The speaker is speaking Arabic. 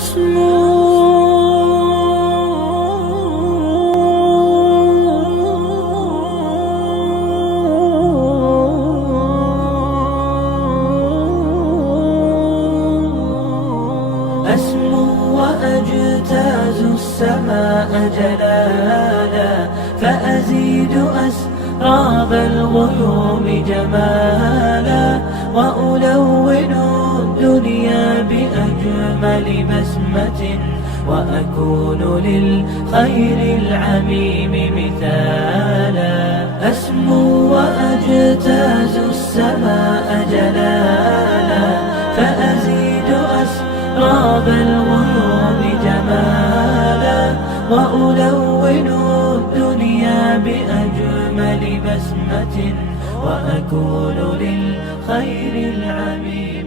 أسمو وأجتاز السماء جلالا، فأزيد أسراب الغيوم جمالا، وألون الدنيا بأجمل بسمة، وأكون للخير العميم مثالا. أسمو وأجتاز السماء جلالا، فأزيد أسراب الغيوم جمالا، وألون الدنيا بأجمل بسمة، وأكون للخير العميم